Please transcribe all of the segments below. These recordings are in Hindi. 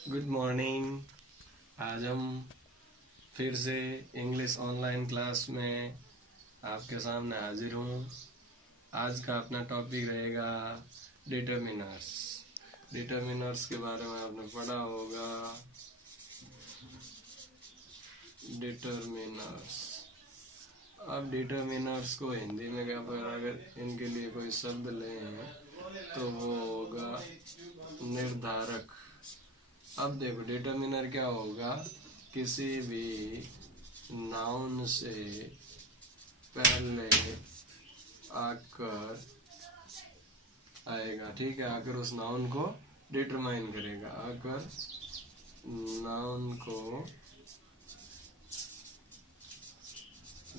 Good morning. आज हम फिर से इंग्लिश ऑनलाइन क्लास में आपके सामने हाजिर हूँ। आज का अपना टॉपिक रहेगा डिटर्मिनर्स। डिटर्मिनर्स के बारे में आपने पढ़ा होगा। डिटर्मिनर्स, अब डिटर्मिनर्स को हिंदी में क्या पढ़ा, अगर इनके लिए कोई शब्द लें तो वो होगा निर्धारक। अब देखो डिटर्मिनर क्या होगा, किसी भी नाउन से पहले आकर आएगा, ठीक है। आकर उस नाउन को डिटरमाइन करेगा, आकर नाउन को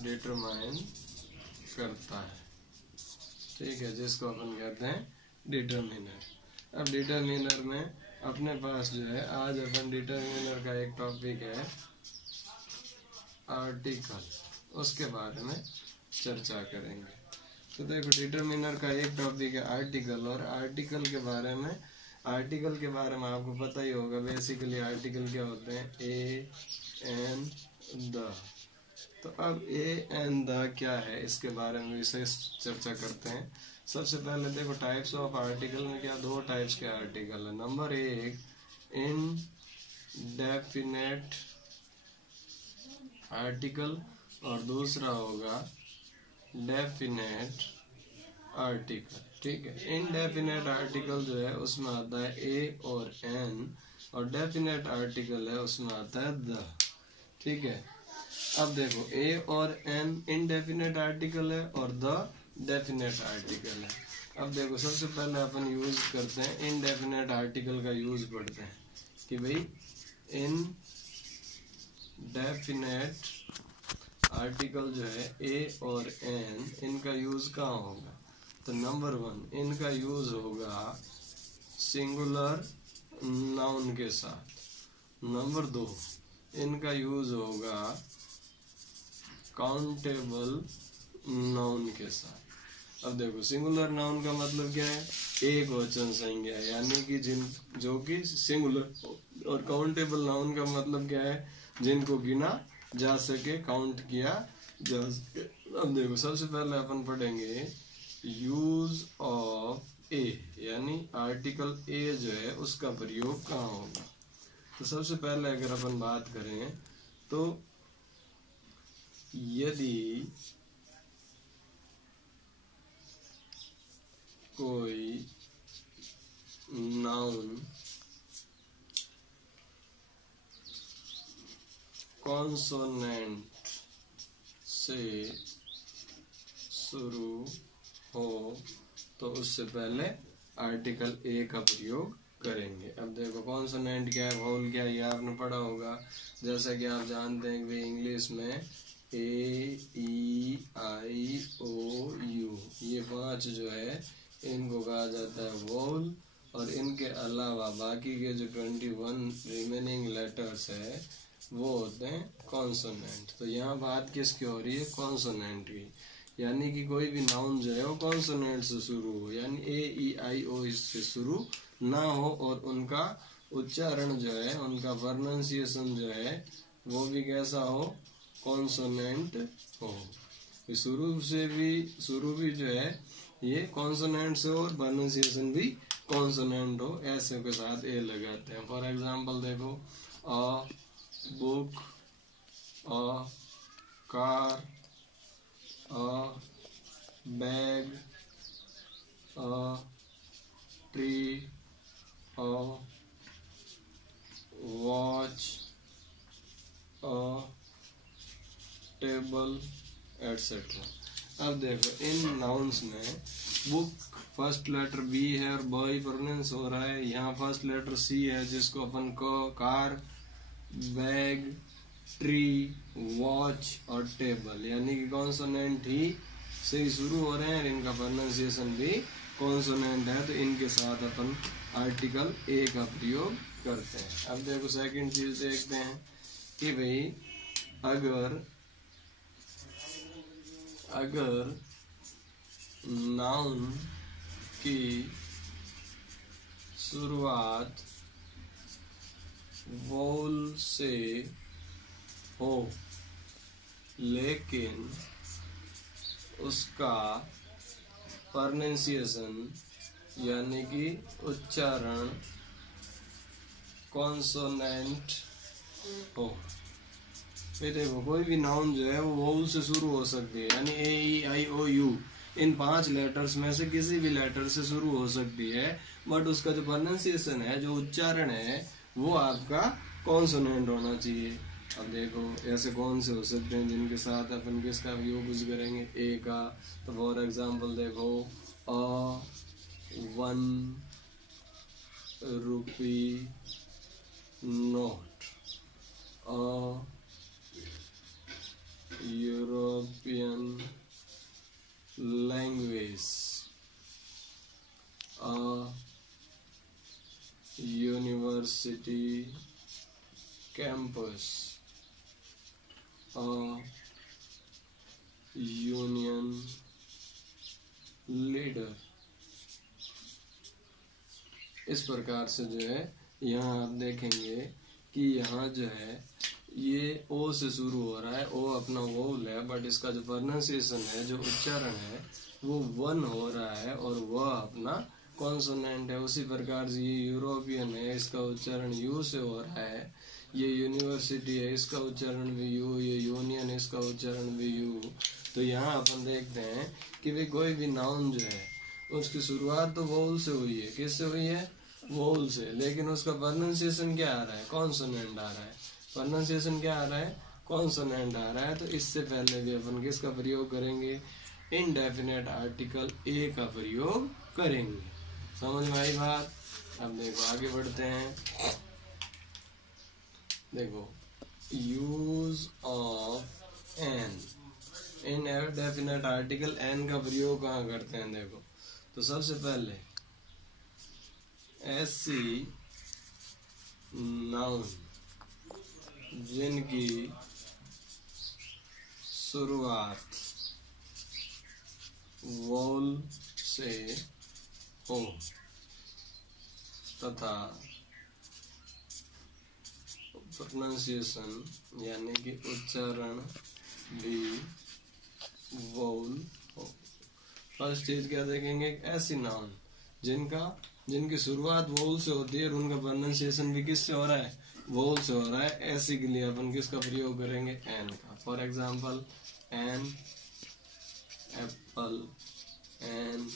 डिटरमाइन करता है, ठीक है, जिसको अपन कहते हैं डिटर्मिनर। अब डिटर्मिनर में अपने पास जो है, आज अपन डिटर्मिनर का एक टॉपिक है आर्टिकल, उसके बारे में चर्चा करेंगे। तो देखो डिटर्मिनर का एक टॉपिक है आर्टिकल, और आर्टिकल के बारे में आपको पता ही होगा। बेसिकली आर्टिकल क्या होते हैं, ए एन द। तो अब ए एन द क्या है, इसके बारे में विशेष चर्चा करते हैं। सबसे पहले देखो टाइप्स ऑफ आर्टिकल में क्या, दो टाइप्स के आर्टिकल है। नंबर एक इनडेफिनेट आर्टिकल और दूसरा होगा डेफिनेट आर्टिकल, ठीक है। इनडेफिनेट आर्टिकल जो है उसमें आता है ए और एन, और डेफिनेट आर्टिकल है उसमें आता है द, ठीक है। अब देखो ए और एन इनडेफिनेट आर्टिकल है और द डेफिनेट आर्टिकल है। अब देखो सबसे पहले अपन यूज करते हैं इनडेफिनेट आर्टिकल का यूज पढ़ते हैं कि भाई इन डेफिनेट आर्टिकल जो है ए और एन, इनका यूज कहाँ होगा। तो नंबर वन, इनका यूज होगा सिंगुलर नाउन के साथ। नंबर दो, इनका यूज होगा काउंटेबल नाउन के साथ। अब देखो सिंगुलर नाउन का मतलब क्या है, एक वचन संज्ञा है, यानी कि जो कि सिंगुलर, और काउंटेबल नाउन का मतलब क्या है, जिनको गिना जा सके, काउंट किया जा सके। अब देखो सबसे पहले अपन पढ़ेंगे यूज ऑफ ए, यानी आर्टिकल ए जो है उसका प्रयोग कहाँ होगा। तो सबसे पहले अगर अपन बात करें तो यदि कोई नाउन कॉन्सोनेंट से शुरू हो तो उससे पहले आर्टिकल ए का प्रयोग करेंगे। अब देखो कॉन्सोनेंट क्या है, वाउल क्या है, ये आपने पढ़ा होगा। जैसा कि आप जानते हैं कि इंग्लिश में ए ई आई ओ यू, ये पांच जो है इनको कहा जाता है वाउल, और इनके अलावा बाकी के जो 21 रिमेनिंग लेटर्स है वो होते हैं कॉन्सोनेंट। तो यहाँ बात किसकी हो रही है, कॉन्सोनेंट की, यानी कि कोई भी नाउन जो है वो कॉन्सोनेंट से शुरू हो, यानी ए ई आई ओ इससे शुरू ना हो, और उनका उच्चारण जो है, उनका प्रोनाउंसिएशन जो है वो भी कैसा हो, कॉन्सोनेंट हो। शुरू भी जो है ये कॉन्सोनेंट से हो और प्रोनाउंसिएशन भी कॉन्सोनेंट हो, ऐसे के साथ ए लगाते हैं। फॉर एग्जांपल देखो a book, a car, a bag, a tree, a watch, a table, etcetera. अब देखो इन नाउन्स में बुक फर्स्ट लेटर बी है और बॉय प्रोनाउंस हो रहा है, यहाँ फर्स्ट लेटर सी है जिसको अपन को कार, बैग, ट्री, वॉच और टेबल, यानी कि कॉन्सोनेंट ही से ही शुरू हो रहे हैं, इनका प्रोनाउंसिएशन भी कॉन्सोनेंट है, तो इनके साथ अपन आर्टिकल ए का प्रयोग करते हैं। अब देखो सेकंड चीज देखते हैं कि भाई अगर नाउन की शुरुआत वोल से हो, लेकिन उसका प्रोनाउंसिएशन यानी कि उच्चारण कॉन्सोनेंट हो। फिर देखो कोई भी नाउन जो है वो वोल से शुरू हो सकती है, यानी ए ई आई ओ यू इन 5 लेटर्स में से किसी भी लेटर से शुरू हो सकती है, बट उसका जो प्रोनाउंसिएशन है, जो उच्चारण है, वो आपका कॉन्सोनेंट होना चाहिए। अब देखो ऐसे कौन से हो सकते हैं जिनके साथ अपन किसका यूज करेंगे, ए का। तो फॉर एग्जांपल देखो अ 1 rupee note, a European language, a university campus, union leader. इस प्रकार से जो है यहाँ आप देखेंगे कि यहाँ जो है ये ओ से शुरू हो रहा है, ओ अपना वोल है, बट इसका जो प्रोनाउंसिएशन है, जो उच्चारण है, वो 1 हो रहा है और वह अपना कॉन्सोनेंट है। उसी प्रकार से ये यूरोपियन है, इसका उच्चारण यू से हो रहा है। ये यूनिवर्सिटी है, इसका उच्चारण भी यू। ये यूनियन, इसका उच्चारण भी यू। तो यहाँ अपन देखते हैं कि भाई कोई भी नाउन जो है उसकी शुरुआत तो वोल से हुई है। किससे हुई है? वोल से, लेकिन उसका प्रोनाउंसिएशन क्या आ रहा है? कॉन्सोनेंट आ रहा है। प्रोनाउंसिएशन क्या आ रहा है? कॉन्सोनेंट आ रहा है। तो इससे पहले भी अपन किसका प्रयोग करेंगे? इनडेफिनेट आर्टिकल ए का प्रयोग करेंगे। समझ में आई बात? अब देखो आगे बढ़ते हैं। देखो use of an, indefinite article an का प्रयोग कहाँ करते हैं? देखो तो सबसे पहले ऐसी नाउन जिनकी शुरुआत वोल से हो तथा प्रोनाउंसिएशन यानी कि उच्चारण भी वोल हो। फर्स्ट चीज क्या देखेंगे? ऐसी नाउन जिनकी शुरुआत वोल से होती है और उनका प्रोनाउंसिएशन भी किससे हो रहा है? वोल से हो रहा है। ऐसे के लिए अपन किसका प्रयोग करेंगे? एन का। For example an apple, an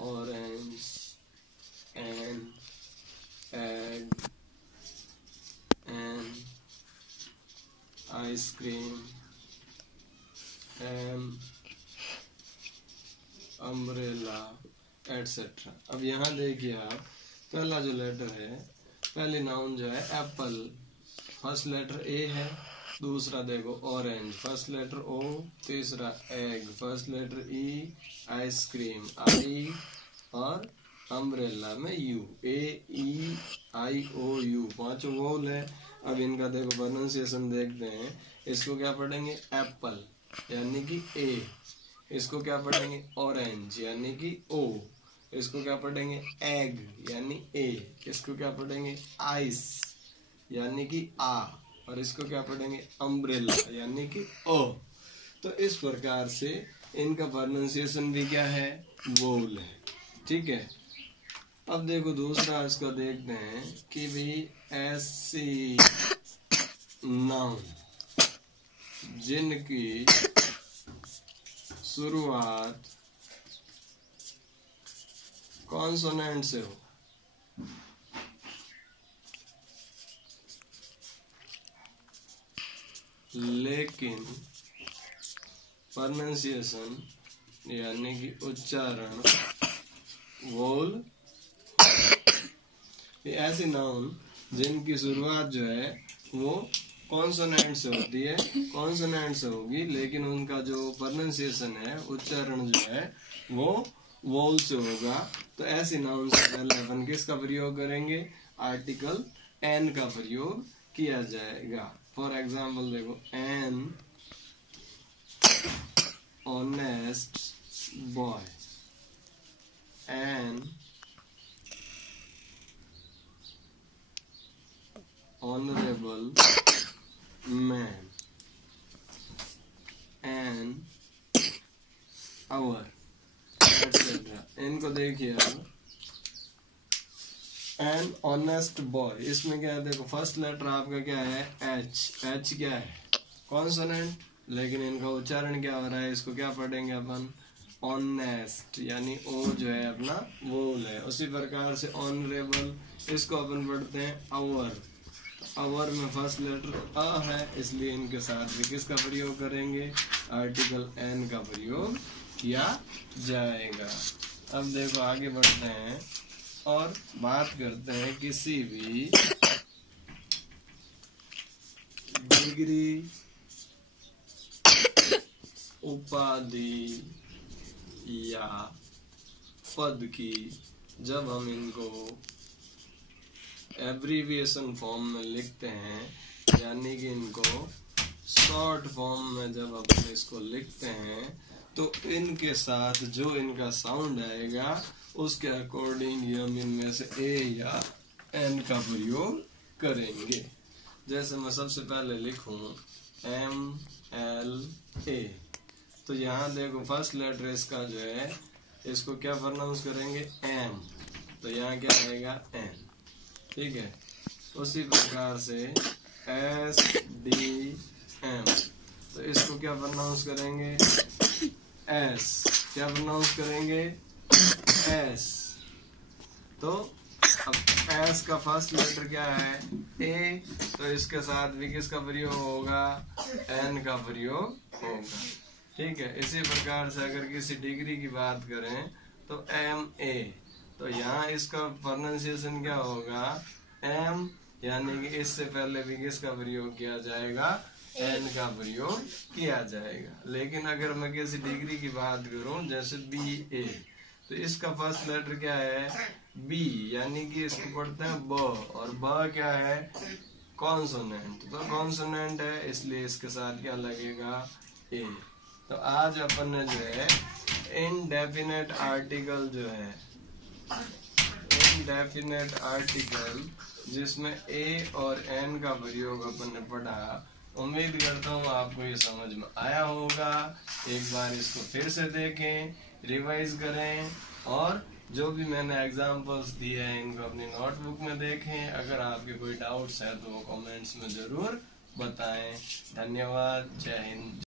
orange, an egg, an ice cream, an umbrella, etcetera. अब यहाँ देखिए आप, पहला जो लेटर है, पहली नाउन जो है एप्पल, फर्स्ट लेटर ए है। दूसरा देखो ऑरेंज, फर्स्ट लेटर ओ। तीसरा egg, first letter E. Ice cream I, और अम्ब्रेला में you. A E I O you, पांचों वोल है। अब इनका देखो प्रोनाउंसिएशन देखते हैं। इसको क्या पढ़ेंगे? एप्पल यानी कि ए। इसको क्या पढ़ेंगे? ऑरेंज यानी कि ओ। इसको क्या पढ़ेंगे? एग यानी ए। इसको क्या पढ़ेंगे? आइस यानी कि आ। और इसको क्या पढ़ेंगे? अम्ब्रेला यानी कि ओ। तो इस प्रकार से इनका प्रोनाउंसिएशन भी क्या है? वोल है। ठीक है। अब देखो दूसरा इसका देखते हैं कि भाई ऐसी नाउन जिनकी शुरुआत कॉन्सोनेंट से हो, लेकिन प्रोनाउंसिएशन यानी कि उच्चारण वोल। ऐसी नाउन जिनकी शुरुआत जो है वो कॉन्सोनेंट से होती है, कॉन्सोनेंट से होगी, लेकिन उनका जो प्रोनाउंसिएशन है, उच्चारण जो है, वो वोल से होगा। तो ऐसी नाउन से पहले अपन किसका प्रयोग करेंगे? आर्टिकल एन का प्रयोग किया जाएगा। फॉर एग्जाम्पल देखो an honest boy, N honourable man, an hour etcetera. इनको देखिए अब, एन ऑनेस्ट बॉय, इसमें क्या है देखो, फर्स्ट लेटर आपका क्या है एच। एच क्या है कॉन्सोनेंट, लेकिन इनका उच्चारण क्या हो रहा है, इसको क्या पढ़ेंगे अपन ऑनेस्ट, यानी ओ जो है अपना वोल है। उसी प्रकार से ऑनरेबल, इसको अपन पढ़ते हैं अवर। अवर में फर्स्ट लेटर अ है, इसलिए इनके साथ भी किसका प्रयोग करेंगे, आर्टिकल एन का प्रयोग किया जाएगा। अब देखो आगे बढ़ते हैं और बात करते हैं किसी भी डिग्री, उपाधि या पद की जब हम इनको एब्रीविएशन फॉर्म में लिखते हैं, यानी कि इनको शॉर्ट फॉर्म में जब अपन इसको लिखते हैं, तो इनके साथ जो इनका साउंड आएगा उसके अकॉर्डिंग हम इनमें से ए या एन का प्रयोग करेंगे। जैसे मैं सबसे पहले लिखूं एम एल ए, तो यहाँ देखो फर्स्ट लेटर इसका जो है, इसको क्या प्रोनाउंस करेंगे एम, तो यहाँ क्या आएगा एन, ठीक है। उसी प्रकार से एस डी एम, तो इसको क्या प्रोनाउंस करेंगे एस, क्या प्रोनाउंस करेंगे एस। तो अब एस का फर्स्ट लेटर क्या है ए, तो इसके साथ भी किसका प्रयोग होगा, एन का प्रयोग होगा, ठीक है। इसी प्रकार से अगर किसी डिग्री की बात करें तो एम ए, तो यहाँ इसका प्रोनाउंसिएशन क्या होगा एम, यानी कि इससे पहले भी किसका प्रयोग किया जाएगा, एन का प्रयोग किया जाएगा। लेकिन अगर मैं किसी डिग्री की बात करूं जैसे बी ए, तो इसका फर्स्ट लेटर क्या है बी, यानी कि इसको पढ़ते हैं ब, और ब क्या है कॉन्सोनेंट, तो कॉन्सोनेंट है, इसलिए इसके साथ क्या लगेगा ए। तो आज अपन ने जो है इनडेफिनेट आर्टिकल जो है, इनडेफिनेट आर्टिकल जिसमें ए और एन का प्रयोग अपन ने पढ़ा, उम्मीद करता हूँ आपको ये समझ में आया होगा। एक बार इसको फिर से देखें, रिवाइज करें, और जो भी मैंने एग्जाम्पल्स दिए हैं इनको अपनी नोटबुक में देखें। अगर आपके कोई डाउट्स है तो वो कमेंट्स में जरूर बताएं। धन्यवाद, जय हिंद।